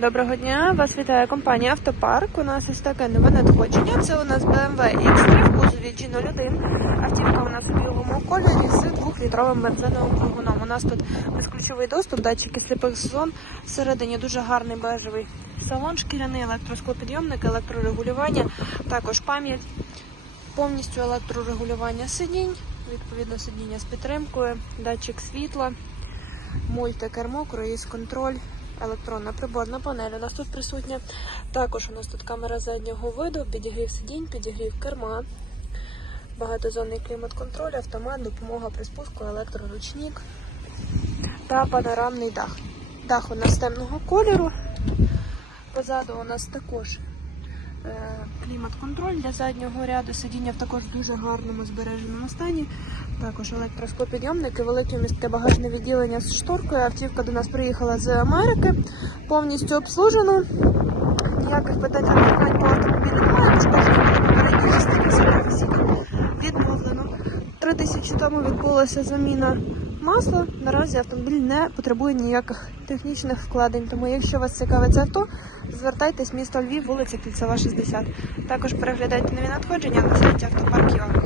Доброго дня, вас вітає компанія Автопарк. У нас ось таке нове надходження. Це у нас BMW X3 в кузові G01. Автівка у нас у білому кольорі з 2-літровим бензиновим двигуном. У нас тут безключовий доступ, датчики сліпих зон. Всередині дуже гарний бежевий салон, шкіряний електросклопідйомник, електрорегулювання, також пам'ять, повністю електрорегулювання сидінь, відповідно сидіння з підтримкою, датчик світла, мультикермо, круїз контроль. Електронна приборна панель у нас тут присутня. Також у нас тут камера заднього виду, підігрів сидінь, підігрів керма, багатозонний клімат-контроль, автомат, допомога при спуску, електроручник та панорамний дах. Дах у нас темного кольору. Позаду у нас також е, клімат-контроль для заднього ряду. Сидіння в також дуже гарному збереженому стані. Також електросклопідйомники, велике містке багажне відділення з шторкою. Автівка до нас приїхала з Америки, повністю обслужена. Ніяких питань по автомобілю немає, пошкодження попередньої частини сервісів відновлено. Три тисячі тому відбулася заміна масла. Наразі автомобіль не потребує ніяких технічних вкладень. Тому, якщо вас цікавить це авто, звертайтесь місто Львів, вулиця Кільцева, 60. Також переглядайте нові надходження на сайті автопарк.ua.